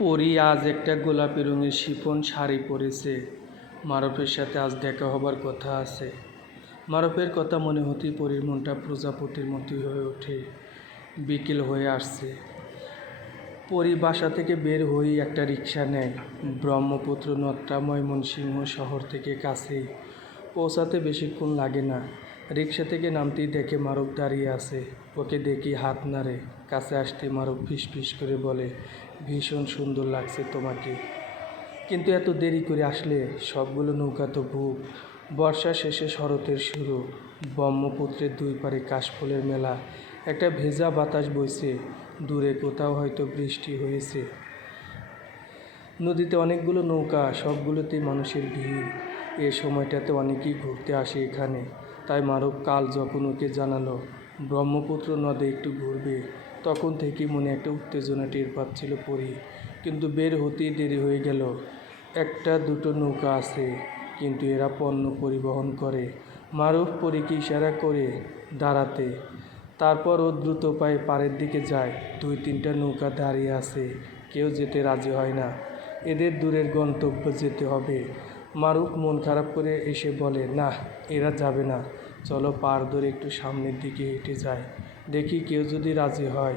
পরি আজ একটা গোলাপি রঙের শিফন শাড়ি পরেছে। মারুফের সাথে আজ দেখা হবার কথা আছে। মারুফের কথা মনে হতেই পরীর মনটা প্রজাপতির মতোই হয়ে ওঠে। বিকেল হয়ে আসছে। পরি বাসা থেকে বের হয়েই একটা রিক্সা নেয়। ব্রহ্মপুত্র নদটা ময়মনসিংহ শহর থেকে কাছেই, পৌঁছাতে বেশিক্ষণ লাগে না। রিক্সা থেকে নামতেই দেখে মারুফ দাঁড়িয়ে আছে। ওকে দেখি হাত নাড়ে। কাছে আসতে মারুফ ফিসফিস করে বলে, ভীষণ সুন্দর লাগছে তোমাকে। কিন্তু এত দেরি করে আসলে? সবগুলো নৌকা তো বুক। বর্ষা শেষে শরতের শুরু। ব্রহ্মপুত্রের দুই পারে কাশফুলের মেলা। একটা ভেজা বাতাস বইছে। দূরে কোথাও হয়তো বৃষ্টি হয়েছে। নদীতে অনেকগুলো নৌকা, সবগুলোতেই মানুষের ভিড়। এ সময়টাতে অনেকেই ঘুরতে আসে এখানে। তাই মারুফ কাল যখন ওকে জানালো ব্রহ্মপুত্র নদে একটু ঘুরবে, তখন থেকেই মনে একটা উত্তেজনা টের পাচ্ছিল পরি। কিন্তু বের হতেই দেরি হয়ে গেল। একটা দুটো নৌকা আছে, কিন্তু এরা পণ্য পরিবহন করে। মারুফ পরীকে ইশারা করে দাঁড়াতে। তারপর ও দ্রুত পায়ে পাড়ের দিকে যায়। দুই তিনটা নৌকা দাঁড়িয়ে আছে, কেউ যেতে রাজি হয় না। এদের দূরের গন্তব্যে যেতে হবে। মারুফ মন খারাপ করে এসে বলে, না, এরা যাবে না। চলো পাড় ধরে একটু সামনের দিকে হেঁটে যায়, দেখি কেউ যদি রাজি হয়।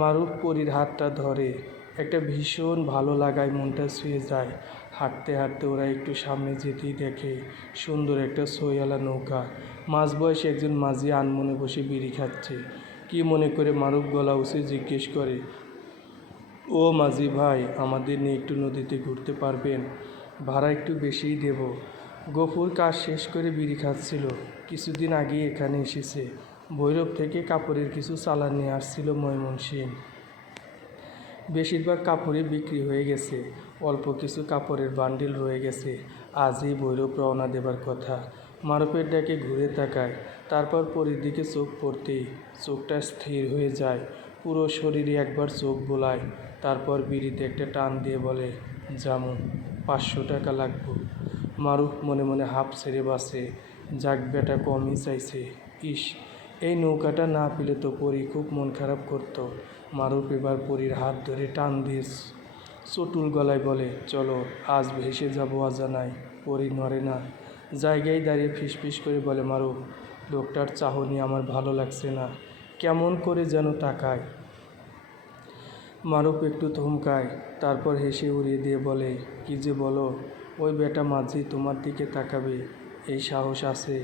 মারুফ পরীর হাতটা ধরে। একটা ভীষণ ভালো লাগায় মনটা ছুঁয়ে যায়। হাঁটতে হাঁটতে ওরা একটু সামনে যেতেই দেখে সুন্দর একটা সইয়ালা নৌকা। মাঝবয়সী একজন মাঝি আনমনে বসে বিড়ি খাচ্ছে। কি মনে করে মারুফ গলা উঁচে জিজ্ঞেস করে, ও মাঝি ভাই, আমাদের নিয়ে একটু নদীতে ঘুরতে পারবেন? ভাড়া একটু বেশিই দেব। গফুর কাজ শেষ করে বিড়ি খাচ্ছিল। কিছুদিন আগেই এখানে এসেছে। ভৈরব থেকে কাপড়ের কিছু চালান নিয়ে আসছিল ময়মনসিংহ। বেশিরভাগ কাপড়ই বিক্রি হয়ে গেছে। অল্প কিছু কাপড়ের বান্ডিল রয়ে গেছে। আজই ভৈরব রওনা দেবার কথা। মারুফের ডাকে ঘুরে তাকায়। তারপর পরীর দিকে চোখ পড়তেই চোখটা স্থির হয়ে যায়। পুরো শরীরে একবার চোখ বোলায়। তারপর বিড়িতে একটা টান দিয়ে বলে, জামু, 500 টাকা লাগবে। মারুফ মনে মনে হাঁপ ছেড়ে বাঁচে। যাক বেটা, কমই চাইছে। ইস, এই নৌকাটা না পেলে তো পরি খুব মন খারাপ করত। মারুফ এবার পরীর হাত ধরে টান দিয়ে চটুল গলায় বলে, চলো, আজ ভেসে যাবো অজানায়। পরি নড়ে না, জায়গায় দাঁড়িয়ে ফিসফিস করে বলে, মারুফ, লোকটার চাহনি আমার ভালো লাগছে না। কেমন করে যেন তাকায়। মারুফ একটু থমকায়, তারপর হেসে উড়িয়ে দিয়ে বলে, কি যে বলো, ওই বেটা মাঝি তোমার দিকে তাকাবে এই সাহস আছে?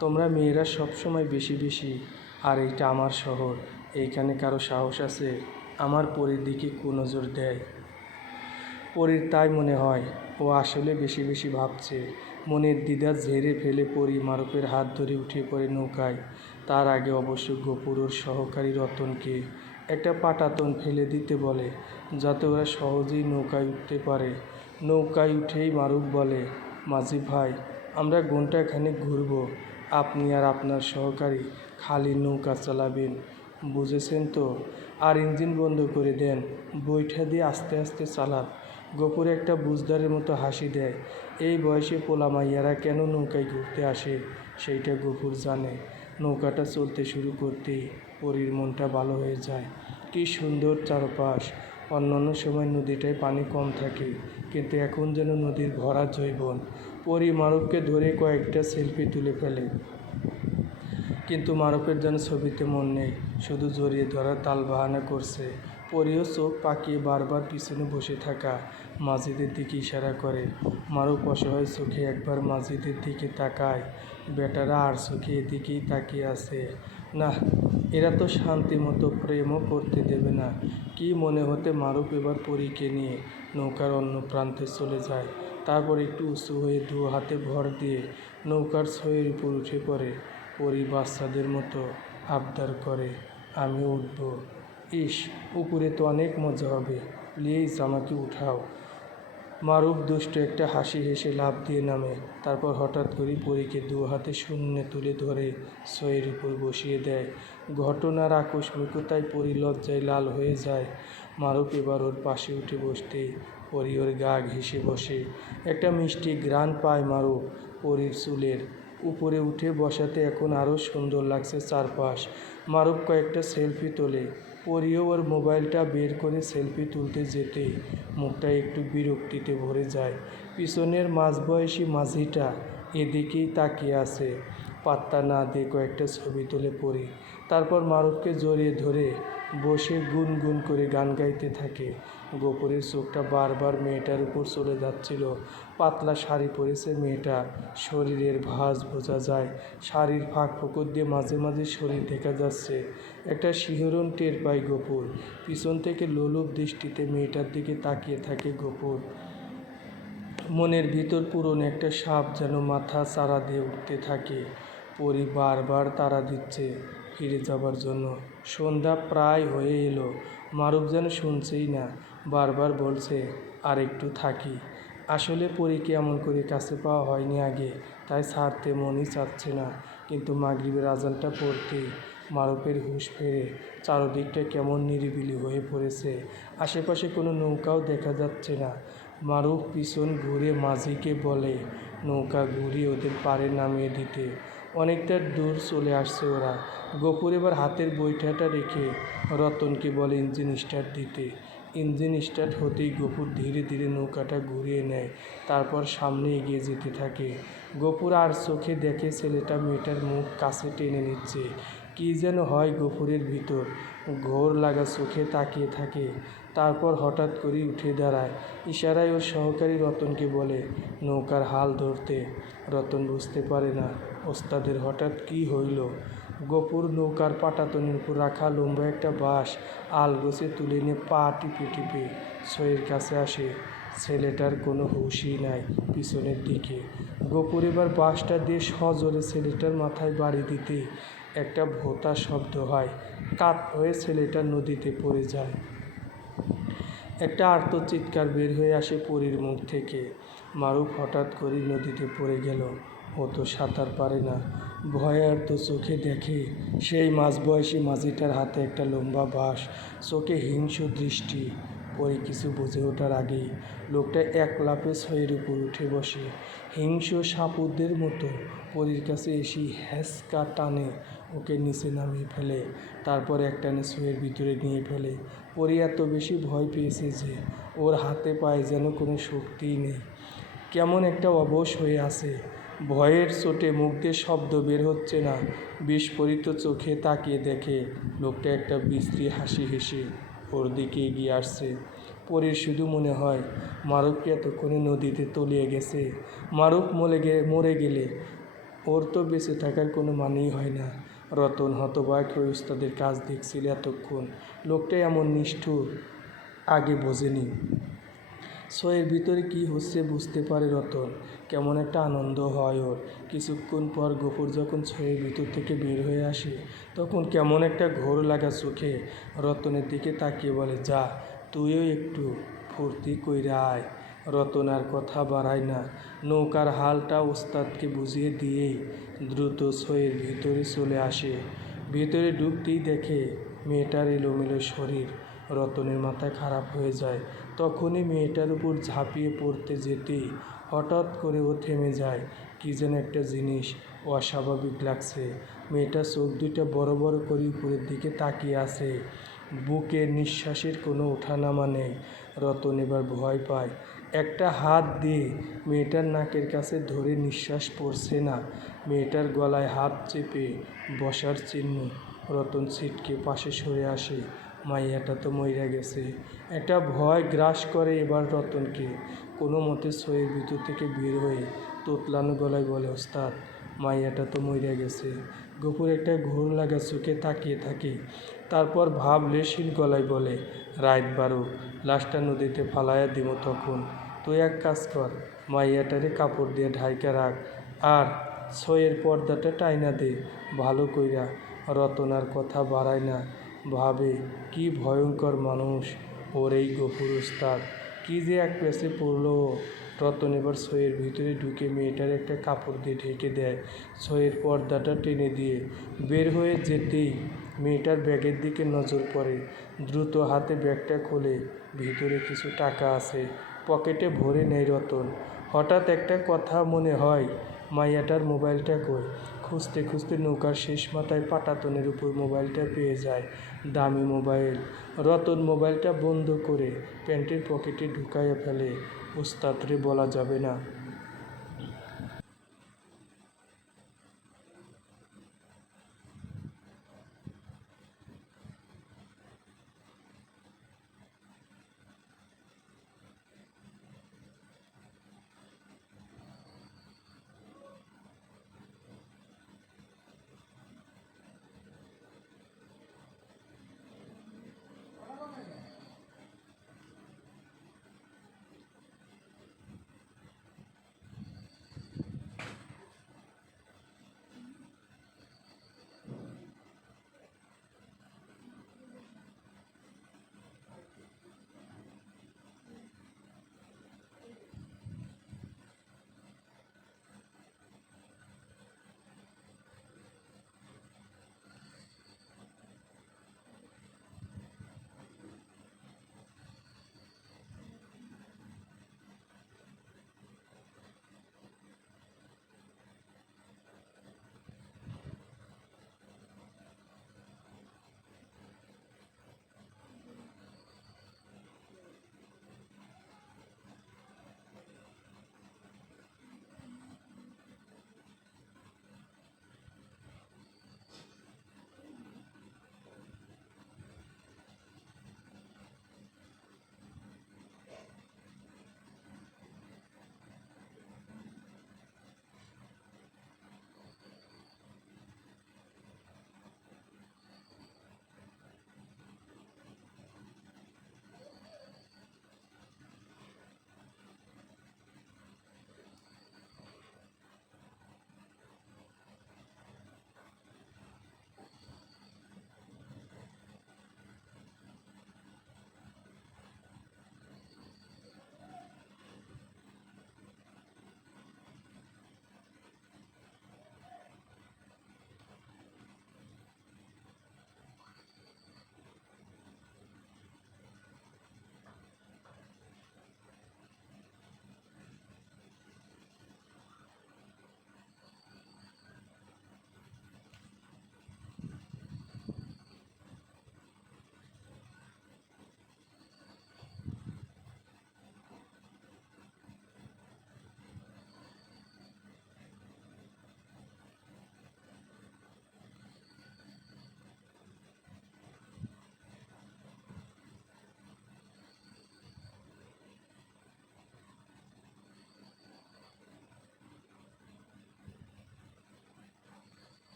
তোমরা মেয়েরা সবসময় বেশি বেশি। আর এইটা আমার শহর, এইখানে কারো সাহস আছে আমার পরীর দিকে কুনজর দেয়? পরীর তাই মনে হয়। ও আসলে বেশি বেশি ভাবছে। মনের দ্বিধা ঝেড়ে ফেলে পরী মারুফের হাত ধরে উঠে পড়ে নৌকায়। তার আগে অবশ্য গফুর ওর সহকারী রতনকে একটা পাটাতন ফেলে দিতে বলে, যাতে ওরা সহজেই নৌকায় উঠতে পারে। নৌকায় উঠেই মারুফ বলে, মাঝি ভাই, আমরা ঘণ্টাখানেক ঘুরব। আপনি আর আপনার সহকারী খালি নৌকা চালাবেন, বুঝেছেন তো? আর ইঞ্জিন বন্ধ করে দেন, বৈঠা দিয়ে আস্তে আস্তে চালান। গফুর একটা বুঝদারের মতো হাসি দেয়। এই বয়সে পোলা মাইয়ারা কেন নৌকায় ঘুরতে আসে সেইটা গফুর জানে। নৌকাটা চলতে শুরু করতেই পরীর মনটা ভালো হয়ে যায়। কী সুন্দর চারপাশ। অন্যান্য সময় নদীটায় পানি কম থাকে, কিন্তু এখন যেন নদীর ভরা যৌবন। পরী মারুফকে ধরে কয়েকটা সেলফি তুলে ফেলে, কিন্তু মারুফের যেন ছবিতে মন নেই, শুধু জড়িয়ে ধরার তালবাহানা করছে। পরীও চোখ পাকিয়ে বারবার পিছনে বসে থাকা মাঝিদের দিকে ইশারা করে। মারুফ অসহায় চোখে একবার মাঝিদের দিকে তাকায়। বেটারা আর চোখে এদিকেই তাকিয়ে আছে। না, এরা তো শান্তি মতো প্রেমও করতে দেবে না। কি মনে হতে মারুফ এবার পরীকে নিয়ে নৌকার অন্য প্রান্তে চলে যায়। তারপর একটু উঁচু হয়ে দু হাতে ভর দিয়ে নৌকার ছয়ের উপর উঠে পড়ে। পরী বাচ্চাদের মতো আবদার করে, আমি উঠব। ইস, উপরে তো অনেক মজা হবে, প্লিজ আমাকে উঠাও। মারুফ দুষ্ট একটা হাসি হেসে লাফ দিয়ে নামে। তারপর হঠাৎ করে পরীকে দু হাতে শূন্যে তুলে ধরে ছয়ের উপর বসিয়ে দেয়। ঘটনার আকস্মিকতায় পরী লজ্জায় লাল হয়ে যায়। মারুফ এবার ওর পাশে উঠে বসতেই পরী ওর গা ঘেঁষে বসে। একটা মিষ্টি ঘ্রাণ পায় মারুফ পরীর চুলের। উপরে উঠে বসাতে এখন আরও সুন্দর লাগছে চারপাশ। মারুফ কয়েকটা সেলফি তোলে। পরিও ওর মোবাইলটা বের করে সেলফি তুলতে যেতেই মুখটা একটু বিরক্তিতে ভরে যায়। পিছনের মাঝবয়সী মাঝিটা এদিকেই তাকিয়ে আছে। পাত্তা না দিয়ে কয়েকটা ছবি তুলে পড়ি, তারপর মারুফকে জড়িয়ে ধরে বসে গুনগুন করে গান গাইতে থাকে। গোপরের চোখটা বারবার মেয়েটার উপর চলে যাচ্ছিল। পাতলা শাড়ি পরেছে মেয়েটা, শরীরের ভাঁজ বোঝা যায়। শাড়ির ফাঁক ফোকর দিয়ে মাঝে মাঝে শরীর দেখা যাচ্ছে। একটা শিহরণ টের পায় গফুর। পিছন থেকে লোলুপ দৃষ্টিতে মেয়েটার দিকে তাকিয়ে থাকে গফুর। মনের ভিতর পুরনো একটা সাপ যেন মাথা চারা দিয়ে উঠতে থাকে। পরি বারবার তাড়া দিচ্ছে ফিরে যাবার জন্য। সন্ধ্যা প্রায় হয়ে এলো, মারুফ যেন শুনছেই না, বারবার বলছে আর একটু থাকি। আসলে পরীকে এমন করে কাছে পাওয়া হয়নি আগে, তাই ছাড়তে মনই চাচ্ছে না। কিন্তু মাগরিবের আজানটা পড়তেই মারুফের হুঁশ ফেরে। চারদিকটা কেমন নিরিবিলি হয়ে পড়েছে, আশেপাশে কোনো নৌকাও দেখা যাচ্ছে না। মারুফ পিছন ঘুরে মাঝিকে বলে নৌকা ঘুরিয়ে ওদের পাড়ে নামিয়ে দিতে। অনেকটা দূর চলে আসছে ওরা। গফুর এবার হাতের বৈঠাটা রেখে রতনকে বলে ইঞ্জিন স্টার্ট দিতে। ইঞ্জিন স্টার্ট হতেই গফুর ধীরে ধীরে নৌকাটা ঘুরিয়ে নেয়, তারপর সামনে এগিয়ে যেতে থাকে। গফুর আর চোখে দেখে ছেলেটা মেয়েটার মুখ কাছে টেনে নিচ্ছে। কী যেন হয় গফুরের ভিতর, ঘোর লাগা চোখে তাকিয়ে থাকে। তারপর হঠাৎ করেই উঠে দাঁড়ায়, ইশারায় ওর সহকারী রতনকে বলে নৌকার হাল ধরতে। রতন বুঝতে পারে না ওস্তাদের হঠাৎ কী হইল। গফুর নৌকার পাটাতনের উপর রাখা লম্বা একটা বাঁশ আলগোছে তুলে নিয়ে পা টিপে টিপে ছয়ের কাছে আসে। ছেলেটার কোনো হুঁশই নাই পিছনের দিকে। গফুর এবার বাঁশটা দিয়ে সজোরে ছেলেটার মাথায় বাড়ি দিতে একটা ভোঁতা শব্দ হয়। কাত হয়ে ছেলেটা নদীতে পড়ে যায়। একটা আর্তচিৎকার বের হয়ে আসে পরীর মুখ থেকে। মারুফ হঠাৎ করেই নদীতে পড়ে গেল। ও তো সাঁতার পারে না। ভয়ে আর তো চোখে দেখে সেই মাঝবয়সী মাঝিটার হাতে একটা লম্বা বাঁশ, চোখে হিংস্র দৃষ্টি। পরে কিছু বুঝে ওঠার আগেই লোকটা এক লাফে ছয়ের উপর উঠে বসে। হিংস্র সাপুদের মতো পরীর কাছে এসে হ্যাঁচকা টানে ওকে নিচে নামিয়ে ফেলে। তারপর এক টানে ছয়ের ভিতরে নিয়ে ফেলে। পরী এত বেশি ভয় পেয়েছে যে ওর হাতে পায়ে যেন কোনো শক্তিই নেই, কেমন একটা অবশ হয়ে আছে। ভয়ের চোটে মুখ দিয়ে শব্দ বের হচ্ছে না। বিস্ফোরিত চোখে তাকিয়ে দেখে লোকটা একটা বিশ্রী হাসি হেসে ওর দিকে এগিয়ে আসছে। পরীর শুধু মনে হয় মারুফকে এতক্ষণে নদীতে তলিয়ে গেছে। মারুফ মরে গেলে ওর তো বেঁচে থাকার কোনো মানেই হয় না। রতন হতবাক হয়ে ওস্তাদের কাজ দেখছিল এতক্ষণ। লোকটা এমন নিষ্ঠুর আগে বোঝেনি। ছয়ের ভিতরে কী হচ্ছে বুঝতে পারে রতন। কেমন একটা আনন্দ হয় ওর। কিছুক্ষণ পর গফুর যখন ছয়ের ভিতর থেকে বের হয়ে আসে, তখন কেমন একটা ঘোর লাগা চোখে রতনের দিকে তাকিয়ে বলে যা তুইও একটু ফুর্তি কইরা আয়। রতন আর কথা বাড়ায় না, নৌকার হালটা ওস্তাদকে বুঝিয়ে দিয়েই দ্রুত ছয়ের ভিতরে চলে আসে। ভিতরে ঢুকতেই দেখে মেয়েটার এলোমেলো শরীর। রতনের মাথা খারাপ হয়ে যায়। তখনই মেয়েটার উপর ঝাঁপিয়ে পড়তে যেতেই হঠাৎ করে ও থেমে যায়। কী যেন একটা জিনিস অস্বাভাবিক লাগছে। মেয়েটার চোখ দুইটা বড় বড় করে উপরের দিকে তাকিয়ে আছে। বুকে নিঃশ্বাসের কোনো ওঠানামা নেই। রতন এবার ভয় পায়। একটা হাত দিয়ে মেয়েটার নাকের কাছে ধরে নিঃশ্বাস পড়ছে না। মেয়েটার গলায় হাত চেপে বসার চিহ্ন। রতন ছিটকে পাশে সরে আসে। মাইয়াটা তো মইরা গেছে। একটা ভয় গ্রাস করে এবার রতনকে। কোনো মতে ছয়ের ভিতর থেকে বের হয়ে তোতলানো গলায় বলে ওস্তাদ মাইয়াটা তো মইরা গেছে। গফুর একটা ঘোর লাগা চোখে তাকিয়ে থাকে। তারপর ভাবলেশীন গলায় বলে রাইত বারো লাশটা নদীতে ফালাইয়া দিব। তখন তুই এক কাজ কর, মাইয়াটারে কাপড় দিয়ে ঢাইকা রাখ আর ছয়ের পর্দাটা টাইনা দে ভালো কইরা। রতন আর কথা বাড়ায় না, ভাবে কি ভয়ঙ্কর মানুষ ওর এই গফুর ওস্তাদ। কী যে এক পেছে পড়ল ও। রতন এবার ছয়ের ভিতরে ঢুকে মেয়েটার একটা কাপড় দিয়ে ঢেকে দেয়। ছয়ের পর্দাটা টেনে দিয়ে বের হয়ে যেতেই মেয়েটার ব্যাগের দিকে নজর পড়ে। দ্রুত হাতে ব্যাগটা খোলে। ভিতরে কিছু টাকা আছে। পকেটে ভরে নেয় রতন। হঠাৎ একটা কথা মনে হয়, মাইয়াটার মোবাইলটা কই। খুঁজতে খুঁজতে নৌকার শেষ মাথায় পাটাতনের উপর মোবাইলটা পেয়ে যায়। দামি মোবাইল। রতন মোবাইলটা বন্ধ করে প্যান্টের পকেটে ঢুকাইয়া ফেলে। ওস্তাদ রে বলা যাবে না।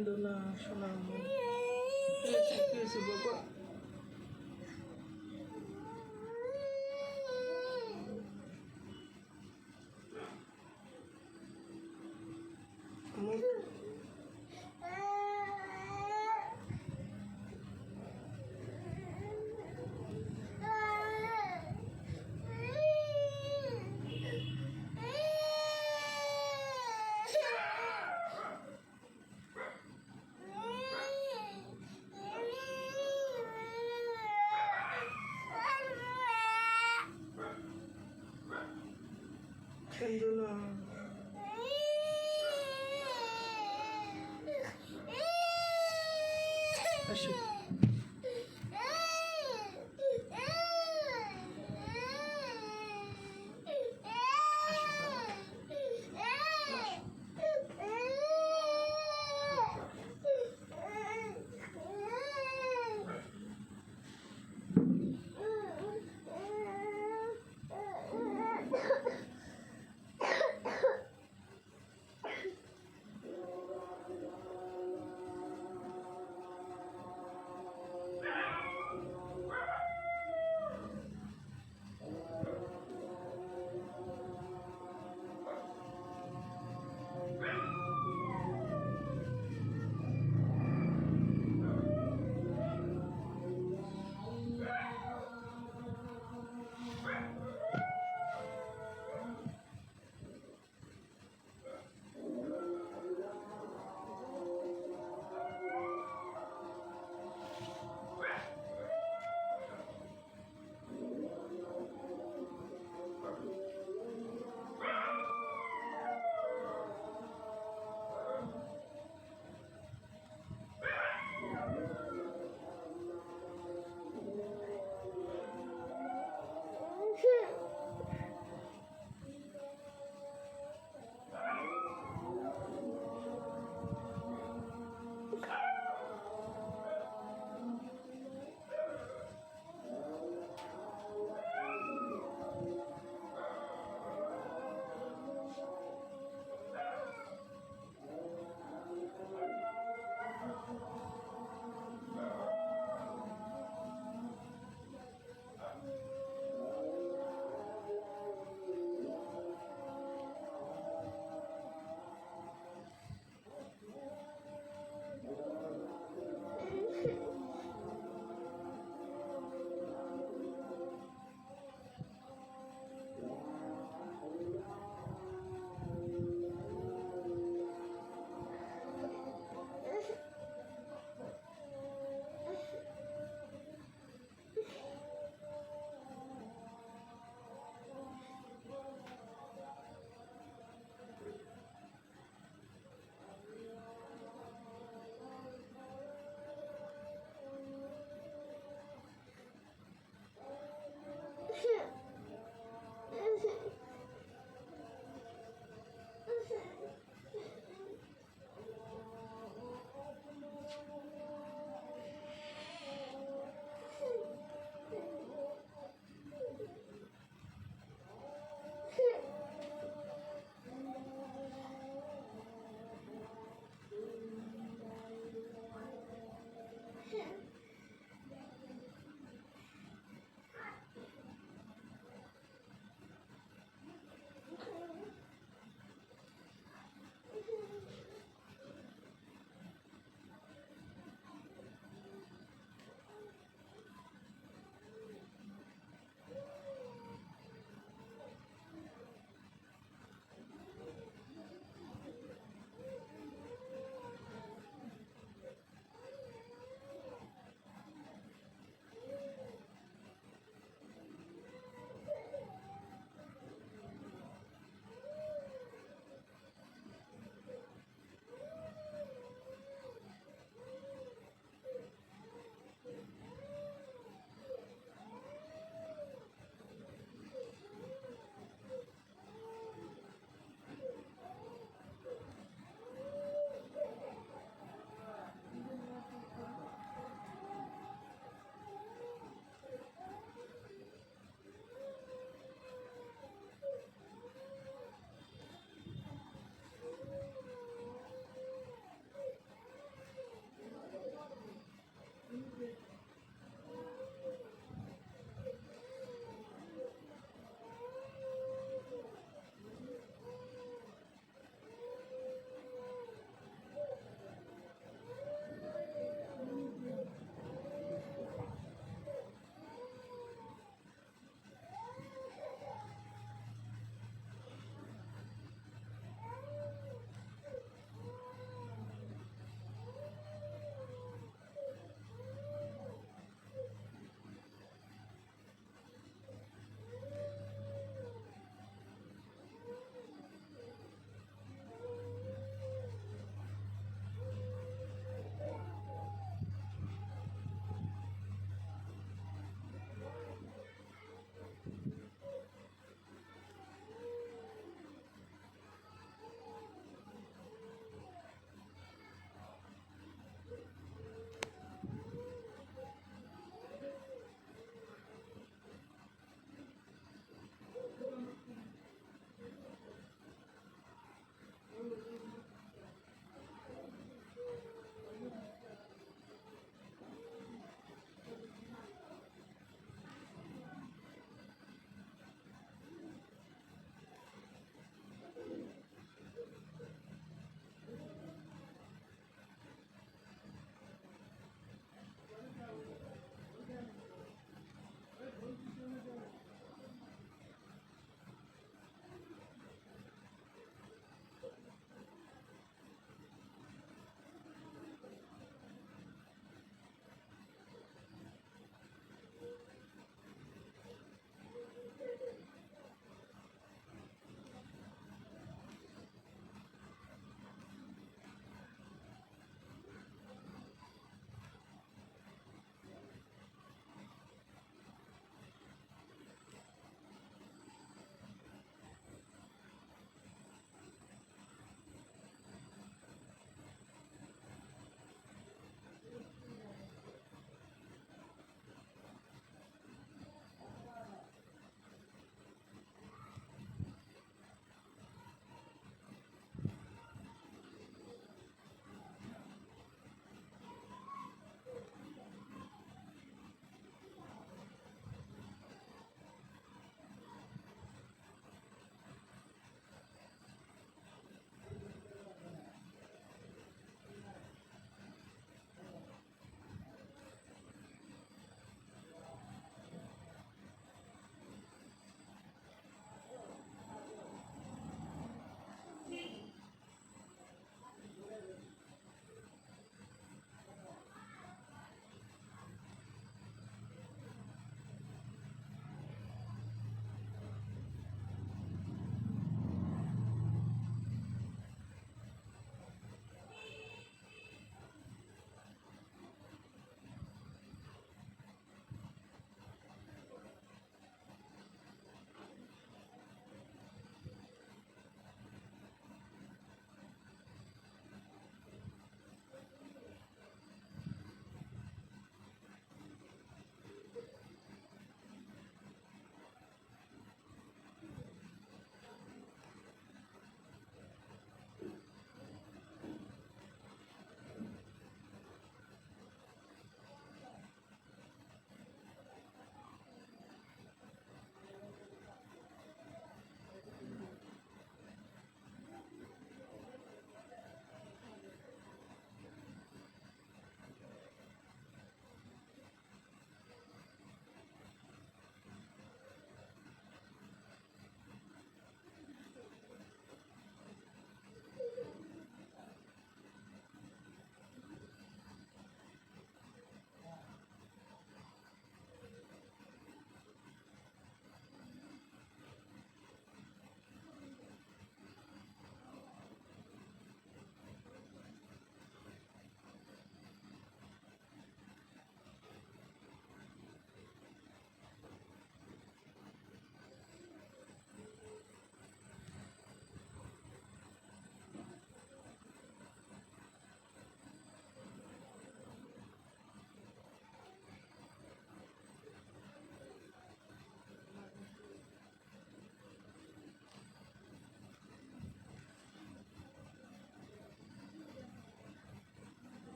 কেন্দো না, শোনা আমার। কি হয়েছে বাবা? কেন্দো না। আসো।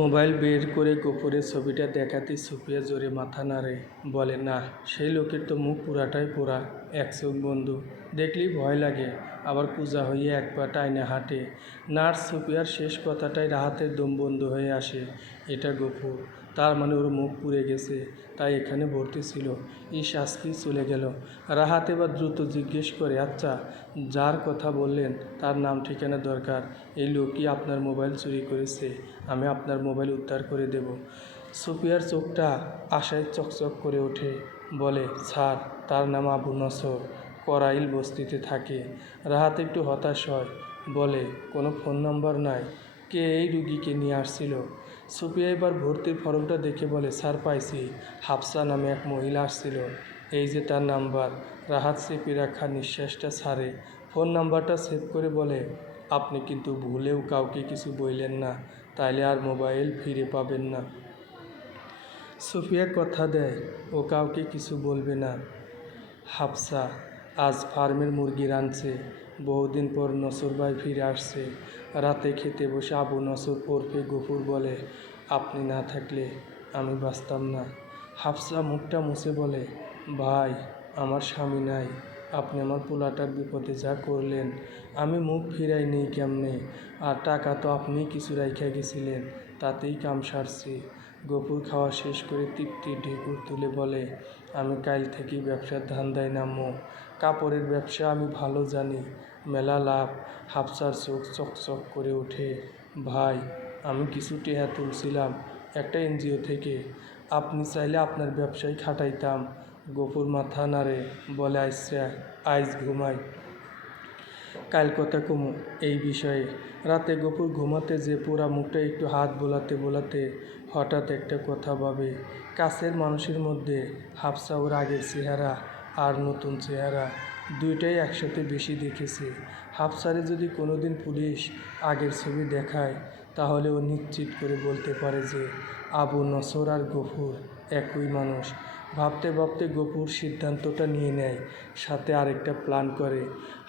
মোবাইল বের করে গফুরের ছবিটা দেখাতেই সুফিয়া জোরে মাথা নাড়ে, বলে, না, সেই লোকের তো মুখ পুরাটাই পোড়া, এক চোখ বন্ধ, দেখলেই ভয় লাগে, আবার কুঁজা হয়ে এক পা টাইনে হাঁটে। নার্স সুফিয়ার শেষ কথাটাই রাহাতের দম বন্ধ হয়ে আসে। এটা গফুর, তার মানে ওর মুখ পুড়ে গেছে, তাই এখানে ভর্তি ছিল। ইস, আজকেই চলে গেল। রাহাত এবার দ্রুত জিজ্ঞেস করে, আচ্ছা, যার কথা বললেন তার নাম ঠিকানা দরকার। এই লোকই আপনার মোবাইল চুরি করেছে, আমি আপনার মোবাইল উদ্ধার করে দেব। সুফিয়ার চোখটা আশায় চকচক করে ওঠে, বলে, স্যার, তার নাম আবু নসর, করাইল বস্তিতে থাকে। রাহাত একটু হতাশ হয়, বলে, কোনো ফোন নাম্বার নাই? কে এই রুগীকে নিয়ে আসছিল? সুফিয়া এবার ভর্তির ফর্মটা দেখে বলে, স্যার, পাইছি, হাফসা নামে এক মহিলা আসছিল, এই যে তার নাম্বার। রাহাত চেপে রাখা নিঃশ্বাসটা ছাড়ে, ফোন নাম্বারটা সেভ করে বলে, আপনি কিন্তু ভুলেও কাউকে কিছু বললেন না, তাইলে আর মোবাইল ফিরে পাবেন না। সুফিয়া কথা দেয় ও কাউকে কিছু বলবে না। হাফসা আজ ফার্মের মুরগি রাঁধছে, বহুদিন পর নসর ভাই ফিরে আসছে। রাতে খেতে বসে আবু নসর ওরফে গফুর বলে, আপনি না থাকলে আমি বাঁচতাম না। হাফসা মুখটা মুছে বলে, ভাই, আমার স্বামী নাই, আপনি আমার পোলাটার বিপদে যা করলেন, আমি মুখ ফিরাই নেই কেমনে? আর টাকা তো আপনিই কিছু রাইখা গেছিলেন, তাতেই কাম সারছি। গফুর খাওয়া শেষ করে তৃপ্তির ঢেকুর তুলে বলে, আমি কাল থেকেই ব্যবসার ধান্দায় নামবো। কাপড়ের ব্যবসা আমি ভালো জানি, মেলা লাভ। হাফসার চোখ চকচক করে ওঠে, ভাই, আমি কিছু টেহা তুলছিলাম একটা এনজিও থেকে, আপনি চাইলে আপনার ব্যবসায় খাটাইতাম। গফুর মাথা নাড়ে, বলে, আচ্ছা, আইজ ঘুমাই, কাল কথা কমু এই বিষয়ে। রাতে গফুর ঘুমাতে যে পোড়া মুখটা একটু হাত বোলাতে বোলাতে হঠাৎ একটা কথা ভাবে। কাছের মানুষের মধ্যে হাফসা ওর আগের চেহারা আর নতুন চেহারা দুইটাই একসাথে বেশি দেখেছে। হাফসারে যদি কোনোদিন পুলিশ আগের ছবি দেখায়, তাহলে ও নিশ্চিত করে বলতে পারে যে আবু নসর আর গফুর একই মানুষ। ভাবতে ভাবতে গফুর সিদ্ধান্তটা নিয়ে নেয়, সাথে আরেকটা প্ল্যান করে,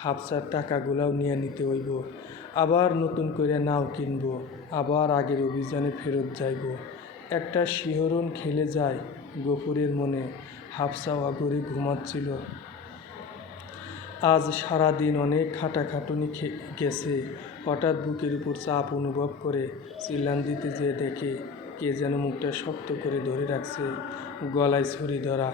হাফসার টাকাগুলাও নিয়ে নিতে হইব, আবার নতুন করে নাও কিনব, আবার আগের অভিযানে ফেরত যাইব। একটা শিহরণ খেলে যায় গফুরের মনে। হাফসা অঘরে ঘুমাচ্ছিল। আজ সারাদিন অনেক খাটাখাটুনি গেছে। হঠাৎ বুকের উপর চাপ অনুভব করে চিল্লান দিতে যেয়ে দেখে কে যেন মুখটা শক্ত করে ধরে রাখছে, গলায় ছুরি ধরা।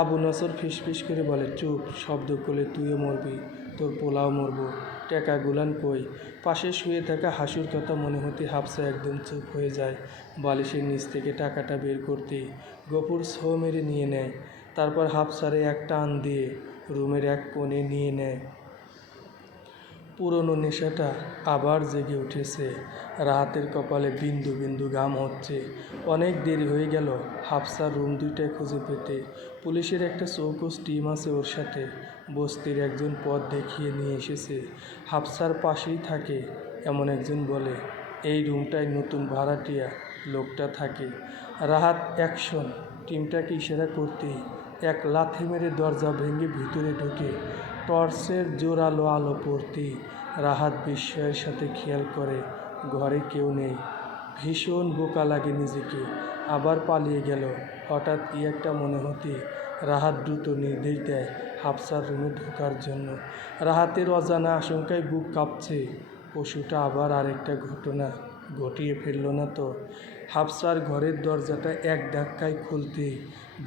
আবু নসর ফিসফিস করে বলে, চুপ, শব্দ করলে তুইও মরবি, তোর পোলাও মরবো, টাকা গুলান কই? পাশে শুয়ে থাকা হাসুর কথা মনে হতে হাফসা একদম চুপ হয়ে যায়। বালিশের নিচ থেকে টাকাটা বের করতেই গফুর ছো মেরে নিয়ে নেয়। তারপর হাফসারে এক টান দিয়ে রুমের এক কোণে নিয়ে নেয়। পুরনো নেশাটা আবার জেগে উঠেছে। রাহাতের কপালে বিন্দু বিন্দু ঘাম হচ্ছে। অনেক দেরি হয়ে গেল হাফসার রুম দুইটায় খুঁজে পেতে। পুলিশের একটা চৌকস টিম আছে ওর সাথে। বস্তির একজন পথ দেখিয়ে নিয়ে এসেছে। হাফসার পাশেই থাকে এমন একজন বলে, এই রুমটায় নতুন ভাড়াটিয়া লোকটা থাকে। রাহাত অ্যাকশন। টিমটাকে ইশারা করতেই এক লাথি মেরে দরজা ভেঙে ভিতরে ঢুকে টর্চের জোরালো আলো পড়তেই রাহাত বিস্ময়ের সাথে খেয়াল করে ঘরে কেউ নেই। ভীষণ বোকা লাগে নিজেকে, আবার পালিয়ে গেল। হঠাৎ কি একটা মনে হতে রাহাত দ্রুত নির্দেশ দেয় হাফসার রুমে ঢোকার জন্য। রাহাতের অজানা আশঙ্কায় বুক কাঁপছে, পশুটা আবার আরেকটা ঘটনা ঘটিয়ে ফেলল না তো? হাফসার ঘরের দরজাটা এক ধাক্কায় খুলতেই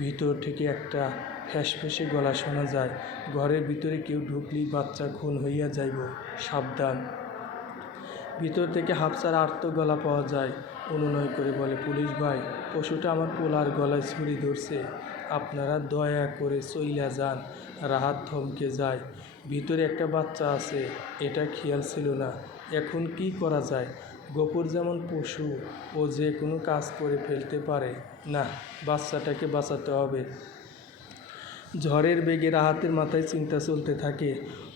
ভিতর থেকে একটা ফ্যাঁসফেঁসে গলা শোনা যায়, ঘরের ভিতরে কেউ ঢুকলেই বাচ্চা খুন হইয়া যাইব, সাবধান। ভিতর থেকে হাফসার আর্ত গলা পাওয়া যায়। অনুনয় করে বলে, পুলিশ ভাই, পশুটা আমার পোলার গলায় ছুরি ধরছে, আপনারা দয়া করে চইলা যান। রাহাত থমকে যায়। ভিতরে একটা বাচ্চা আছে, এটা খেয়াল ছিল না। এখন কি করা যায়? গফুর যেমন পশু, ও যে কোনো কাজ করে ফেলতে পারে। না, বাচ্চাটাকে বাঁচাতে হবে। ঝড়ের বেগে রাহাতের মাথায় চিন্তা চলতে থাকে।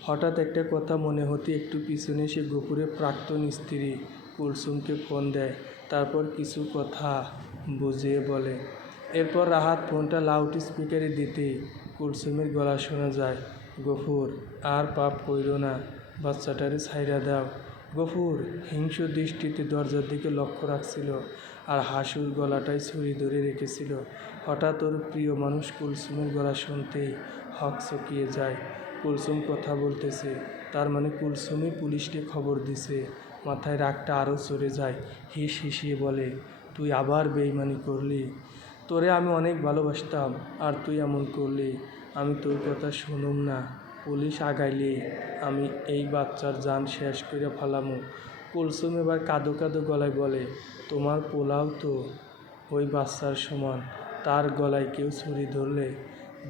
হঠাৎ একটা কথা মনে হতে একটু পিছনে সে গফুরের প্রাক্তন স্ত্রী কুলসুমকে ফোন দেয়। তারপর কিছু কথা বুঝিয়ে বলে। এরপর রাহাত ফোনটা লাউড স্পিকারে দিতেই কুলসুমের গলা শোনা যায়, গফুর, আর পাপ কইরো না, বাচ্চাটারে ছাইরা দাও। গফুর হিংস্র দৃষ্টিতে দরজার দিকে লক্ষ্য রাখছিল। আর হাসুর গলাটায় ছুরি ধরে রেখেছিল। হঠাৎ ওর প্রিয় মানুষ কুলসুমের গলা শুনতেই হক চকিয়ে যায়। কুলসুম কথা বলতেছে, তার মানে কুলসুমই পুলিশকে খবর দিছে। মাথায় রাগটা আরও চড়ে যায়। হিসিয়ে বলে, তুই আবার বেইমানি করলি? তোরে আমি অনেক ভালোবাসতাম, আর তুই এমন করলি। আমি তোর কথা শুনুম না। পুলিশ আগাইলে আমি এই বাচ্চার জান শেষ করে ফেলামু। কুলসুম এবার কাঁদো কাঁদো গলায় বলে, তোমার পোলাও তো ওই বাচ্চার সমান, তার গলায় কেউ ছুরি ধরলে?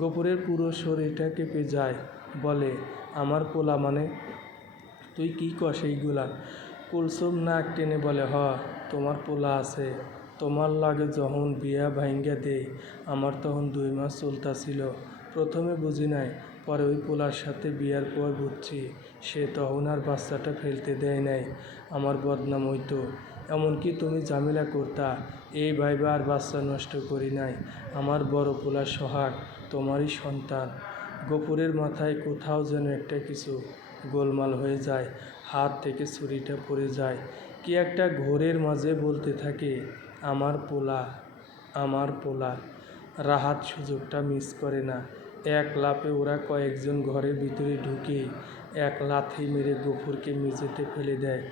গফুরের পুরো শরীরটা কেঁপে যায়। বলে, আমার পোলা মানে? তুই কি কস এইগুলা? কুলসুম নাক টেনে বলে, তোমার পোলা আছে। তোমার লাগে যখন বিয়া ভাইঙ্গা দে, আমার তখন 2 মাস চলতাছিল। প্রথমে বুঝি নাই, পরে ওই পোলার সাথে বিয়ার পর বুঝছি সে তখন আর বাচ্চাটা ফেলতে দেয় নাই। আমার বদনাম হইতো, এমনকি তুমি ঝামেলা করতা, এই ভাইবা আর বাচ্চা নষ্ট করি নাই। আমার বড় পোলার সোহাগ তোমারই সন্তান। গফুরের মাথায় কোথাও যেন একটা কিছু গোলমাল হয়ে যায়। হাত থেকে ছুরিটা পড়ে যায়। কি একটা ঘোরের মাঝে বলতে থাকে, আমার পোলা, আমার পোলা। রাহাত সুযোগটা মিস করে না। এক লাফে ওরা কয়েকজন ঘরের ভিতরে ঢুকে এক লাথি মেরে গফুরকে মেঝেতে ফেলে দেয়।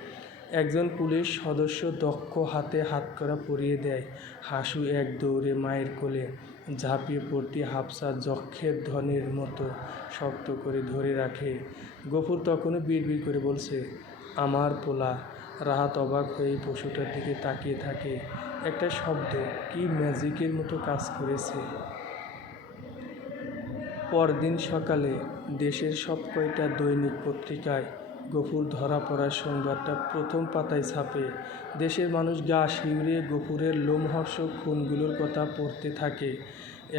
একজন পুলিশ সদস্য দক্ষ হাতে হাতকড়া পরিয়ে দেয়। হাসু এক দৌড়ে মায়ের কোলে ঝাঁপিয়ে পড়তে হাফসা যক্ষের ধনের মতো শক্ত করে ধরে রাখে। গফুর তখনও বিড়বিড় করে বলছে, আমার পোলা। রাহাত অবাক হয়ে পশুটার দিকে তাকিয়ে থাকে। একটা শব্দ কি ম্যাজিকের মতো কাজ করেছে। পরদিন সকালে দেশের সব কয়টা দৈনিক পত্রিকায় গফুর ধরা পড়ার সংবাদটা প্রথম পাতায় ছাপে। দেশের মানুষ গা শিউরে গফুরের লোমহর্ষক খুনগুলোর কথা পড়তে থাকে।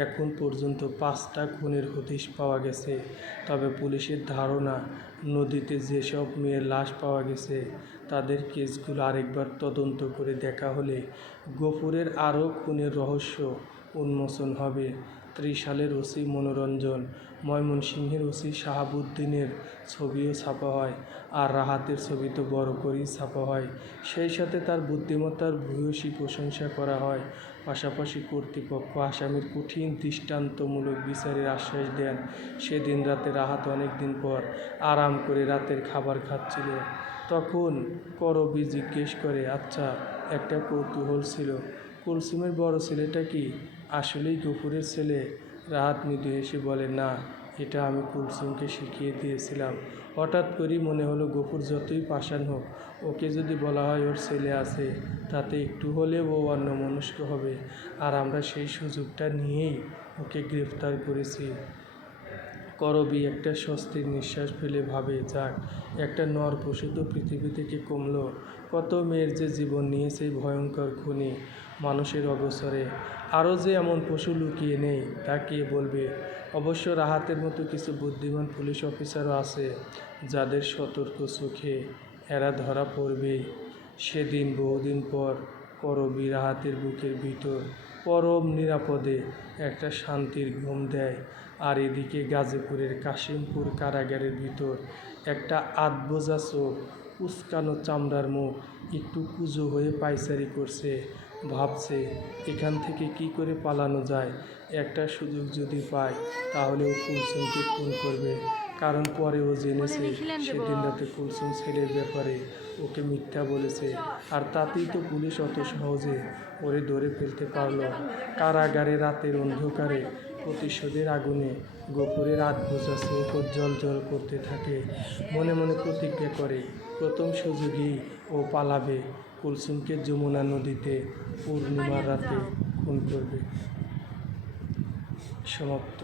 এখন পর্যন্ত 5টা খুনের হদিশ পাওয়া গেছে। তবে পুলিশের ধারণা, নদীতে যেসব মেয়ের লাশ পাওয়া গেছে তাদের কেসগুলো আরেকবার তদন্ত করে দেখা হলে গফুরের আরও খুনের রহস্য উন্মোচন হবে। ত্রিশালের ওসি মনোরঞ্জন, ময়মনসিংহের ওসি শাহাবুদ্দিনের ছবিও ছাপা হয়, আর রাহাতের ছবি তো বড় করেই ছাপা হয়। সেই সাথে তার বুদ্ধিমত্তার ভূয়সী প্রশংসা করা হয়। পাশাপাশি কর্তৃপক্ষ আসামির কঠিন দৃষ্টান্তমূলক বিচারের আশ্বাস দেন। সেদিন রাতে রাহাত অনেক দিন পর আরাম করে রাতের খাবার খাচ্ছিল। তখন করবি জিজ্ঞেস করে, আচ্ছা, একটা কৌতূহল ছিল, কুলসুমের বড় ছেলেটা কি আসলেই গফুরের ছেলে? রাহাত মৃদু হেসে বলে, না, এটা আমি কুলসুমকে শিখিয়ে দিয়েছিলাম। হঠাৎ করেই মনে হলো গফুর যতই পাষাণ হোক, ওকে যদি বলা হয় ওর ছেলে আছে, তাতে একটু হলেও ও অন্যমনস্ক হবে। আর আমরা সেই সুযোগটা নিয়েই ওকে গ্রেফতার করেছি। করবি একটা স্বস্তির নিঃশ্বাস ফেলে ভাবে, যাক, একটা নর পশু তো পৃথিবী থেকে কমলো। কত মেয়ের যে জীবন নিয়েছে এই ভয়ঙ্কর খুনি মানুষের অগোচরে। আরও যে এমন পশু লুকিয়ে নেই তা কে বলবে? অবশ্য রাহাতের মতো কিছু বুদ্ধিমান পুলিশ অফিসারও আছে যাদের সতর্ক চোখে এরা ধরা পড়বেই। সেদিন বহুদিন পর করবি রাহাতের বুকের ভিতর পরম নিরাপদে একটা শান্তির ঘুম দেয়। আর এদিকে গাজীপুরের কাশিমপুর কারাগারের ভিতর একটা আধবোঝা চোখ, কুঁচকানো চামড়ার মুখ একটু কুঁজো হয়ে পায়চারি করছে। ভাবছে এখান থেকে কি করে পালানো যায়। একটা সুযোগ যদি পায় তাহলে ও কুলসুমকে খুন করবে। কারণ পরে ও জেনেছে সেদিন রাতে কুলসুম ছেলের ব্যাপারে ওকে মিথ্যা বলেছে। আর তাতেই তো পুলিশ অত সহজে ওরে ধরে ফেলতে পারল। কারাগারে রাতের অন্ধকারে প্রতিশোধের আগুনে গফুরের আধবোঝা চোখ জ্বল জ্বল করতে থাকে। মনে মনে প্রতিজ্ঞা করে, প্রথম সুযোগেই ও পালাবে, কুলসুমকে যমুনা নদীতে পূর্ণিমার রাতে খুন করবে। সমাপ্ত।